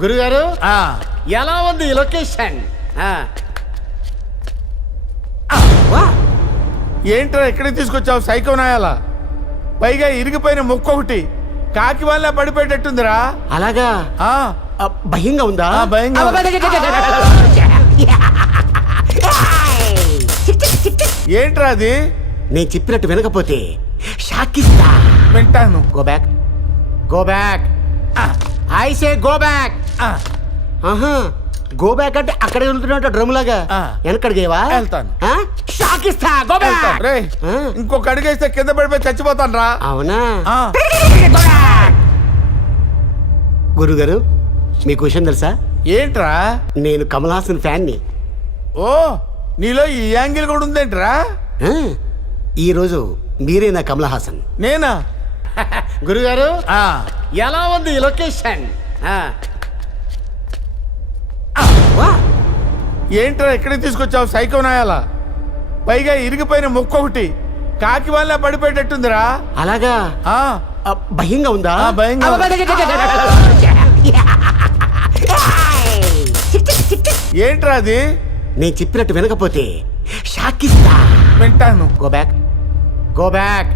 గురుగారు ఆ, ఎలా ఉంది ఈ లొకేషన్? ఏంట్రా ఎక్కడికి తీసుకొచ్చావు సైకో నాయాల? పైగా ఇరిగిపోయిన ముక్క ఒకటి కాకి వాళ్ళ పడిపోయేటట్టుందిరా. అలాగా? ఆ, భయంగా ఉందా? ఆ, భయంగా ఉంది. ఏంట్రా అది? నేను చెప్పినట్టు వినకపోతే షాకిస్తా. వింటాను. Go back, go back. I say go back. ఆహా, గో బ్యాక్ అంటే అక్కడే వెళ్తున్నట్టు డ్రమ్ లాగా వెనకడిగేవా? వెళ్తాను. షాకిస్తా. Go back. రే, ఇంకొక అడిగేస్తే కింద పడిపోయి చచ్చిపోతాను రా. అవునా? గురుగారు మీకు విషయం తెలుసా? ఏంట్రా? నేను కమల్ హాసన్ ఫ్యాన్ని. ఓ, నీలో ఈ యాంగిల్ కూడా ఉందేంట్రా? ఈరోజు మీరే నా కమల్ హాసన్. నేనా? గురుగారు ఆ, ఎలా ఉంది ఈ లొకేషన్? ఏంట్రా ఎక్కడికి తీసుకొచ్చావు సైకో నాయాల? పైగా ఇరిగిపోయిన ముక్క ఒకటి కాకి వాళ్ళ పడిపోయేటట్టుందిరా. అలాగా? ఆ, భయంగా ఉందా? ఆ, భయంగా ఉంది. ఏంట్రా అది? నేను చెప్పినట్టు వినకపోతే షాకిస్తా. వింటాను. Go back, go back.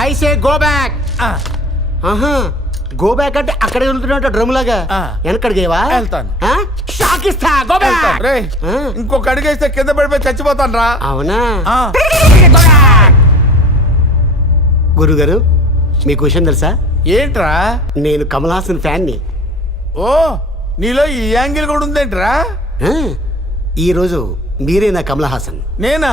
I say go back. ఆహా, గో బ్యాక్ అంటే అక్కడే వెళ్తున్నట్టు డ్రమ్ లాగా వెనకడిగేవా? వెళ్తాను. షాకిస్తా. Go back. రే, ఇంకొక అడిగేస్తే కింద పడిపోయి చచ్చిపోతాను రా. అవునా? ఆ, గురుగారు మీకు విషయం తెలుసా? ఏంట్రా? నేను కమల్ హాసన్ ఫ్యాన్ని. ఓ, నీలో ఈ యాంగిల్ కూడా ఉందేంట్రా? ఈరోజు మీరే నా కమల్ హాసన్. నేనా?